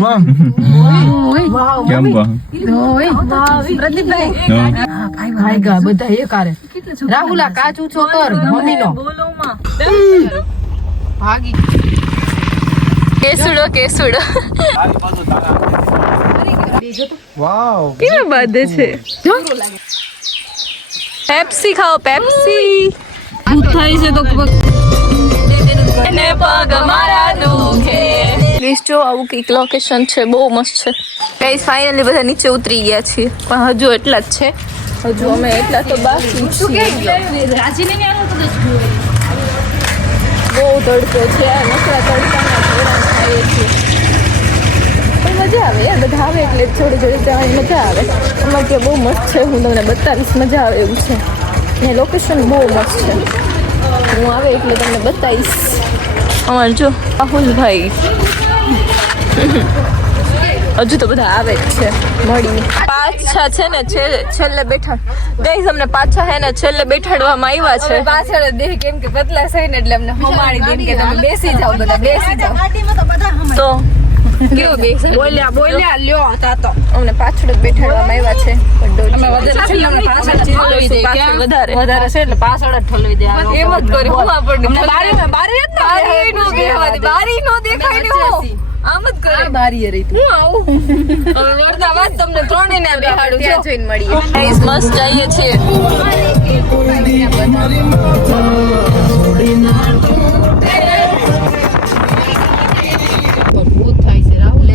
bang. કેમ બા? પ્રદીપભાઈ ભાઈ ગા બધા એક આરે રાહુલા કાચ ઊંચો કર મમ્મીનો ભાગી કેસુડો કેસુડો વાવ કેવા બાદે છે જો પેપ્સી ખાઓ પેપ્સી ભૂત થાય છે તો ને પગ મારા દુખે ગાઈસ જો આવું કઈક લોકેશન છે બહુ મસ્ત છે ગાઈસ ફાઇનલી બધા નીચે ઉતરી ગયા છીએ પણ હજુ એટલા જ છે હજુ અમે એટલા તો બાકી છીએ બહુ તડકો છે આ નકરા તડકામાં હેરાન થાય છે પણ મજા આવે યાર બધા આવે એટલે જોડે જોડે જવાની મજા આવે અમારે ત્યાં બહુ મસ્ત છે હું તમને બતાવીશ મજા આવે એવું છે ને લોકેશન બહુ મસ્ત છે હું આવે એટલે તમને બતાવીશ અમારે જો રાહુલભાઈ હજુ તો બધા આવે જ છે મળીને પાછા છે ને છેલ્લે બેઠા ગાઈસ અમને પાછા હે ને છેલ્લે બેઠાડવામાં આવ્યા છે પાછળ દેહ કેમ કે પતલા છે ને એટલે અમને હમાડી દેન કે તમે બેસી જાઓ બધા બેસી જાઓ તો કેવો બેસે બોલ્યા લ્યો હતા તો અમને પાછળ જ બેઠાડવામાં આવ્યા છે અમે વધારે છે અમને પાછળ ઠલવી દે પાછળ વધારે છે એટલે પાછળ જ ઠલવી દે એમ જ કરી હું આપણને બારી નો બેહવા દે બારી નો દેખાય ને હું આમ જ કરે બારી રહી હું આવું હવે વરદા વાત તમને ત્રણે ને બેહાડું ત્યાં જોઈને મળીએ ગાઈસ મસ્ત જઈએ છીએ ભૂત થાય છે રાહુલ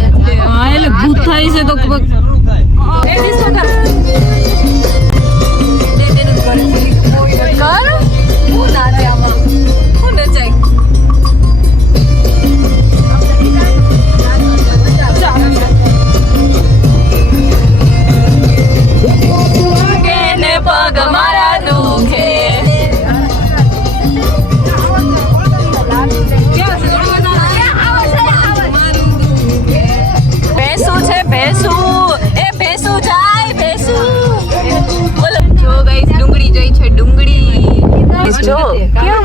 હા એટલે ભૂત થાય છે તો પગ મારા દુખે ભેંસું છે ભેંસું એ ભેંસું જાય ભેંસું બોલો જો ગાઈસ ડુંગળી જોઈ છે ડુંગળી જો કેમ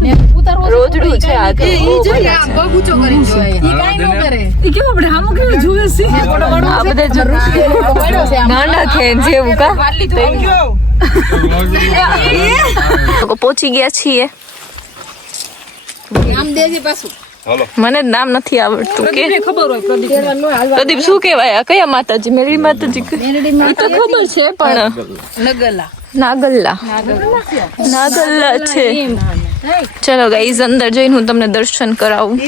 છે રોજડું છે આ તો બગુચો કરી જોય ઈ કાઈ ન કરે ઈ કેમ આપણે હામો કેવું જોવે છે આ બધા જો નાના છે જેવું કા લોકો પહોંચી ગયા છીએ આમ દેજી પાછું મને જ નામ નથી આવડતું કે ખબર હોય પ્રદીપ શું કહેવાય આ કયા માતાજી મેરડી માતાજી એ તો ખબર છે પણ નગલા નાગલ્લા નાગલ્લા છે ચલો ગાઈઝ અંદર જઈને હું તમને દર્શન કરાવું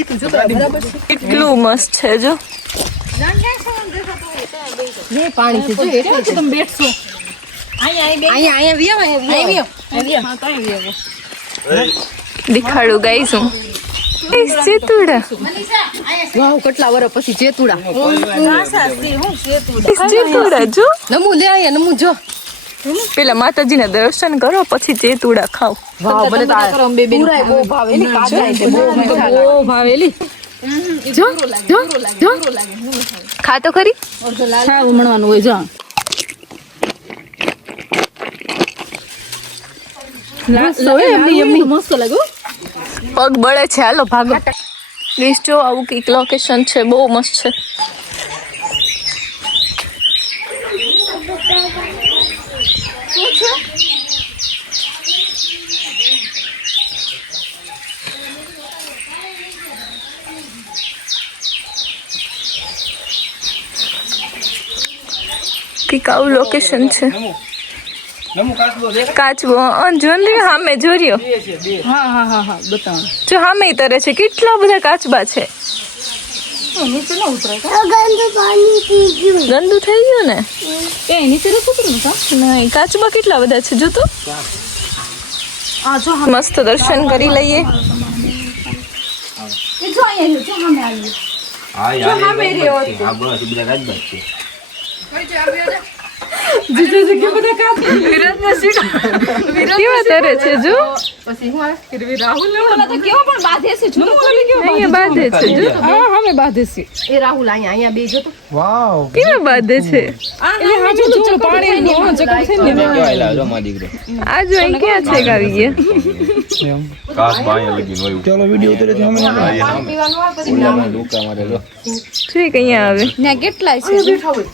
કેટલું મસ્ત છે જો પાણી છે જો એટલે તમે બેઠશો અહીંયા દેખાડું ગાઈઝ હું ચેતુડા વાવ કેટલા વર્ષ પછી ચેતુડા ચેતુડા જો નમુ લે આયા નમુ જો પેલા માતાજીના દર્શન કરો પછી ચેતુડા ખાવ વાવ ભલે તારા બે બે બહુ ભાવેલી કાચા છે બહુ ભાવેલી જો જો જો ખા તો ખરી છા ઉમણવાનું હોય જો મસ્ત લાગ્યો પગ બળે છે હાલો ભાગો પ્લીઝ જો આવું કઈક લોકેશન છે બહુ મસ્ત છે કઈક આવું લોકેશન છે કાચબો જોને સામે જોર્યો હા બતાવો જો સામે તરે છે કેટલા બધા કાચબા છે નીચે ન ઉતરાય ગંદુ થઈ ગયું ને એ નીચે ન ઉતરું નહીં કાચબા કેટલા બધા છે જો તો આ જો મસ્ત દર્શન કરી લઈએ એ જો અહીંયા જો સામે આવ્યું કેવા તરે છે જો પછી હું આવે ઓલા તો કેવો પણ બાંધે છે જો અહીંયા બાંધે છે જો હા અમે બાંધે છે એ રાહુલ અહીંયા બેજો તો વાવ કેવા બાંધે છે એટલે હા જો પાણી નો ચક્કર છે ને આ જો અહીં ક્યાં છે આવી ગયા કાસ બાય લગીન હોય ચલો વિડિયો ઉતરે છે હમણાં પાણી પીવાનું આવે પછી ઠીક અહીંયા આવે ત્યાં કેટલા છે બેઠા હોય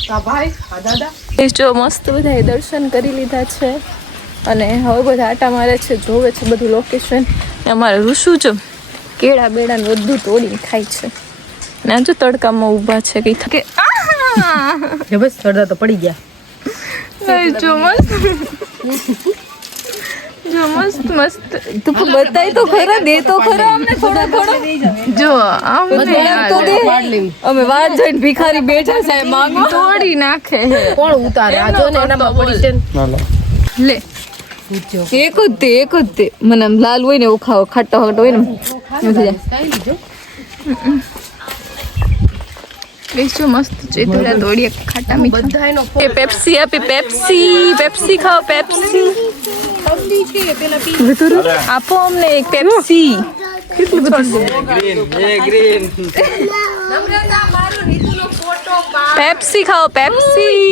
તા ભાઈ આ દાદા એ જો મસ્ત બધાએ દર્શન કરી લીધા છે અને હવે બધા આટા મારે છે જોવે છે બધું લોકેશન અમારે ઋષુ જો કેળા બેડા ને બધું તોડીને ખાય છે ને આ જો તડકામાં ઊભા છે કઈ કે બસ સરદા તો પડી ગયા જો મસ્ત તું બતાય તો ખરા દે તો ખરા અમને થોડો જો અમે વાત જોઈને ભિખારી બેઠા છે માંગો તોડી નાખે કોણ ઉતારે આ જો ને એનામાં પડી છે લે એક જ તે મને આમ લાલ હોય ને એવું ખાવ ખાટો હોય ને નથી જાય બેસો મસ્ત છે થોડા તોડીએ ખાટા મીઠા બધાયનો એ પેપ્સી આપી પેપ્સી ખાઓ પેપ્સી આપો અમને એક પેપ્સી કેટલું બધું પેપ્સી ખાઓ પેપ્સી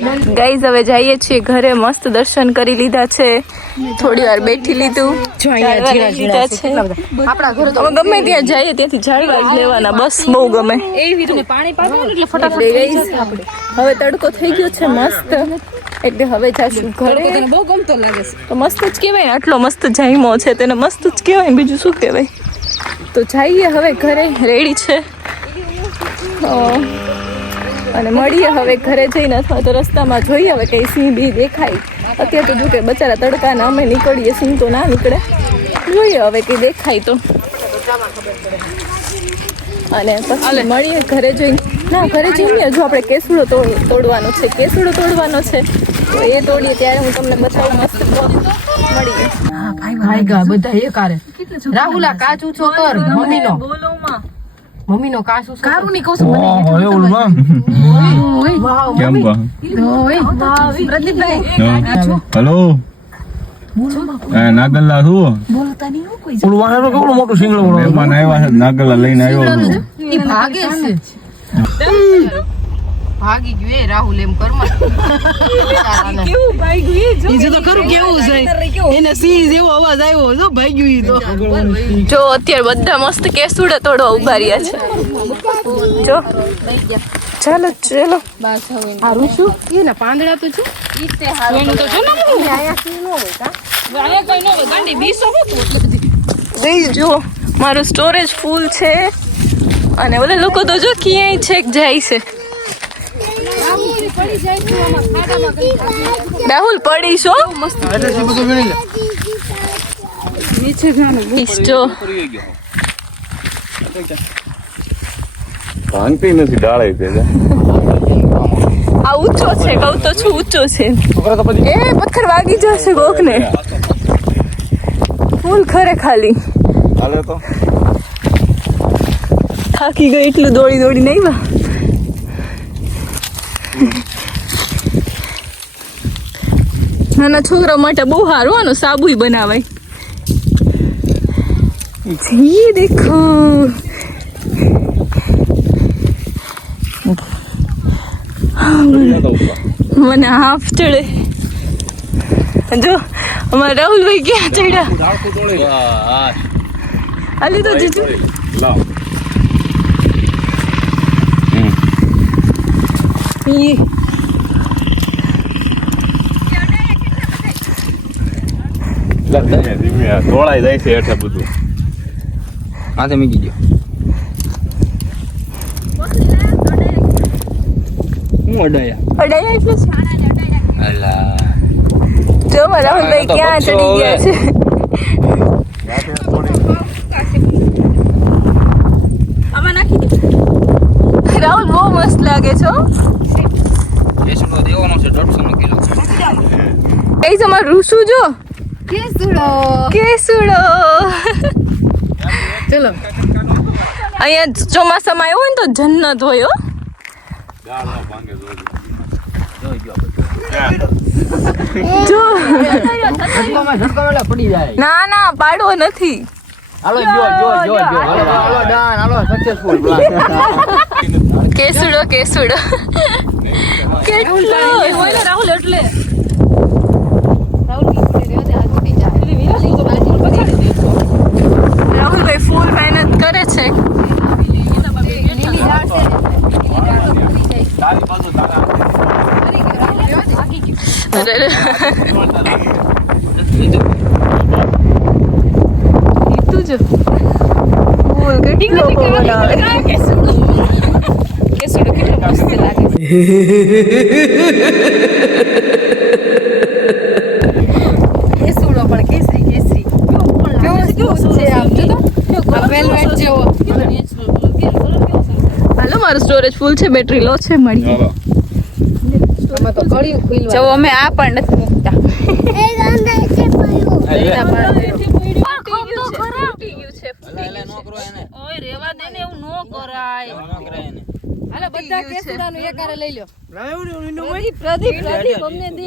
ગાઈઝ હવે જઈએ છીએ ઘરે મસ્ત દર્શન કરી લીધા છે થોડી વાર બેઠી લીધું લીધા છે આપણા ઘરે તો અમે ગમે ત્યાં જઈએ ત્યાંથી ઝાડવા જ લેવાના બસ બહુ ગમે પાણી પાવાનું એટલે ફટાફટ હવે તડકો થઈ ગયો છે મસ્ત એટલે હવે જાશું ઘરે તને બહુ ગમતો લાગે છે તો મસ્ત જ કહેવાય ને આટલો મસ્ત જાયમો છે તેને મસ્ત જ કહેવાય બીજું શું કહેવાય તો જઈએ હવે ઘરે રેડી છે અને મળીએ હવે ઘરે જઈને અથવા તો રસ્તામાં જોઈએ હવે કઈ સિંહ બી દેખાય અત્યારે તો જો કે બચારા તડકાના અમે નીકળીએ સિંહ તો ના નીકળે જોઈએ હવે કઈ દેખાય તો અને પછી મળીએ ઘરે જઈને ના ઘરે જઈને જો આપણે કેસુડો તોડવાનો છે તો એ તોડીએ ત્યારે હું તમને બતાવું મસ્ત મળીએ ભાઈ ગા બધા એક આરે રાહુલા કાચ ઊંચો કર મમ્મીનો કાચ ઊંચો કારું ની કહું છું ઓહો એવું માં વાવ કેમ બા પ્રદીપભાઈ હેલો નાગલ્લા શું ઓલું વાહનો કેવડો મોટો સિંગડો મહેમાન આવ્યા છે નાગલ્લા લઈને આવ્યો છું ઈ ભાગે છે ભાગી ગયો એ રાહુલ એમ કરમાં કેવું ભાઈ ગયું ઈ તો ખરું કેવું છે એને સિંહ જેવો અવાજ આવ્યો જો ભાગ્યું ઈ તો જો અત્યારે બધા મસ્ત કેસુડા તોડવા ઉભા રહ્યા છે જો ચાલો આ રૂસું એના પાંદડા તો છે એનું તો જો ને આયા સિંહ નો હોય કા આયા કઈ ન હોય ગાંડી બીસો હું તું એટલે બધી ગઈ જો મારું સ્ટોરેજ ફૂલ છે અને ઓલા લોકો તો જો ક્યાંય છેક જાય છે રાહુલ પડીશો નીચે જાનું જો ભાંગતી નથી ડાળે તે આ ઊંચો છે કહું તો છું ઊંચો છે એ પથ્થર વાગી જશે કોકને ફૂલ ખરે ખાલી હાલે તો થાકી ગઈ એટલું દોડી નહીં વા નાના છોકરા માટે બહુ સારું આનો સાબુ બનાવાય જી દેખો મને હાફ ચડે જો અમારા રાહુલભાઈ ક્યાં ચડ્યા હાલી તો જીજુ લાવ ઈ ધીમે તોળાઈ જાય છે એટલે બધું હાથે મૂકી દો હું અડાયા અડાયા એટલે અલા જો મારા રાહુલભાઈ ક્યાં ચડી ગયા છે આમાં નાખી દે રાહુલ બહુ મસ્ત લાગે છે કેસુડો દેવાનો છે 150 કિલો કઈ તમાર રૂસુ જો કેસુડો ચલો અહીંયા ચોમાસામાં આવ્યો ને તો જન્નત હોય હો ડાળ ન ભાંગે જોઈ જો ઝટકામાં એટલે પડી જાય. ના ના પાડવો નથી. હાલો જો હાલો ડન હાલો સક્સેસફુલ પ્લાન. કેસુડો કેટલો રાહુલ એટલે રાહુલભાઈ ફૂલ મહેનત કરે છે. તારી બાજુ તારા તું જો ફૂલ કેટલો પવન આવે. કેસુડો કેટલો મસ્ત લાગે. કેસુડો પણ કેસરી કેસરી કેવું છે આમ જો તો વેલ્વેટ જેવો. હાલો મારું સ્ટોરેજ ફૂલ છે, બેટરી લો છે. મળી ચાલો આમાં તો કળિયું ખુલ્લું. જો અમે આ પણ નથી મૂકતા. એટલે નો કરો એને. ઓય રેવા દે ને એવું નો કરાય. નો કરાય એને. હાલો બધા કેસુડાનું એકારે લઈ લો. પ્રદીપ અમને દે.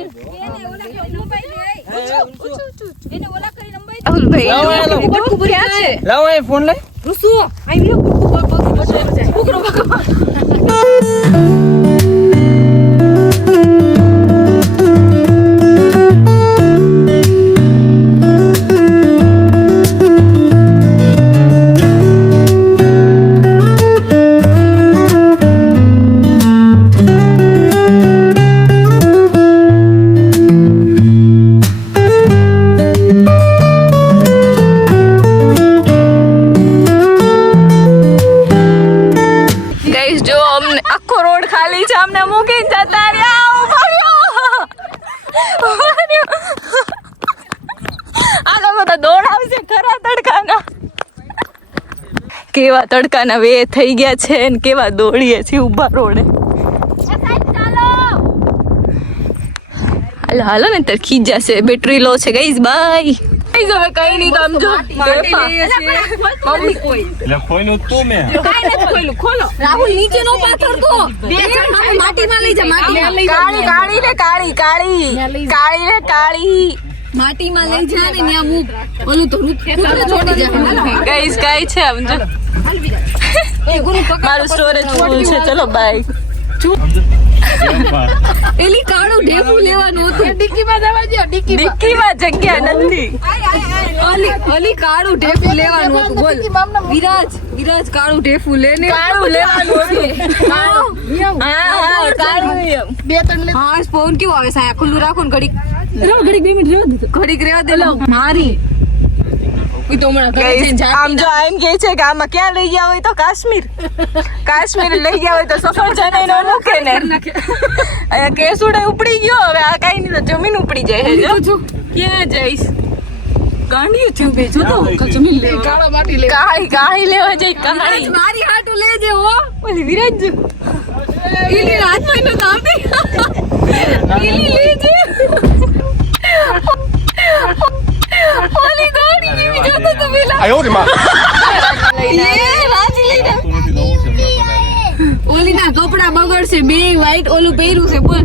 એને ઓલા કરીને અંબાઈ રાહુલભાઈ બટકું ક્યાં છે? લાવો એ ફોન લઈ. રૂસુ આઈ લો કુકરો ભગવાન. ગાઈસ જો અમને આખો રોડ ખાલી છે, અમને મૂકીને જતા રહ્યા. આના બધા દોડાવશે ખરા તડકાના. કેવા તડકાના વે થઈ ગયા છે ને કેવા દોડીએ છીએ ઊભા રોડે. હાલો હાલો ને તો ખીજ જશે. બેટરી લો છે ગાઈસ. બાય ગાઈસ હવે કઈ નહીં સમજો. મમ્મી કોઈ એટલે કોઈનું તું મેં કાઈ નથી ખોલું. ખોલો રાહુલ નીચે નો પાથરતો. માટીમાં લઈ જા. માટીમાં લઈ જા. કાળી કાળી ને કાળી કાળી કાળી ને કાળી માટીમાં લઈ જા ને ત્યાં મૂક. ઓલું તો કૂતરા છોડી જાય. ગાઈસ કાઈ છે સમજો. એ ગુરુ પકડ. મારું સ્ટોરેજ ફૂલ છે. ચલો બાય. એલી કાળું ઢેફું લેવાનું હતું. ડિક્કીમાં જવા દો. ડિક્કીમાં જગ્યા નથી. ઓલી કાળું ઢેફું લેવાનું હતું. બોલ વિરાજ કાળું ઢેફું લે ને. કાળું લેવાનું હતું. હા કાળું હા ફોન કેવો આવે સાયા ખુલ્લું રાખો ને ઘડીક 2 મિનિટ રહેવા દે. મારી ઈ તો હમણાં ઘરે જઈને જાતી આમ જો એમ કહે છે કે આમાં ક્યાં લઈ ગયા હોય તો કાશ્મીર લઈ ગયા હોય તો સફરજન નો મૂકે ને. અહીંયા કેસુડે ઉપડી ગયો. હવે આ કઈ નહીં તો જમીન ઉપડી જાય છે. જો ક્યાં જઈશ ગાંડિયું થયું બે. જો તો જમીન લેવા કાળો માટી લે. કાળી લેવા જાય. કાળી મારી હાટુ લેજે હો. ઓલી વિરાજ જો ઈલી હાથમાં ન આવતી. ઈલી લેજે. ઓલી દોડી જેવી જોતો તો પેલા. આયો રે માં લે રાજી લઈ જા. ઓલી ના કપડા બગડશે. બે વ્હાઈટ ઓલું પહેર્યું છે. બોલ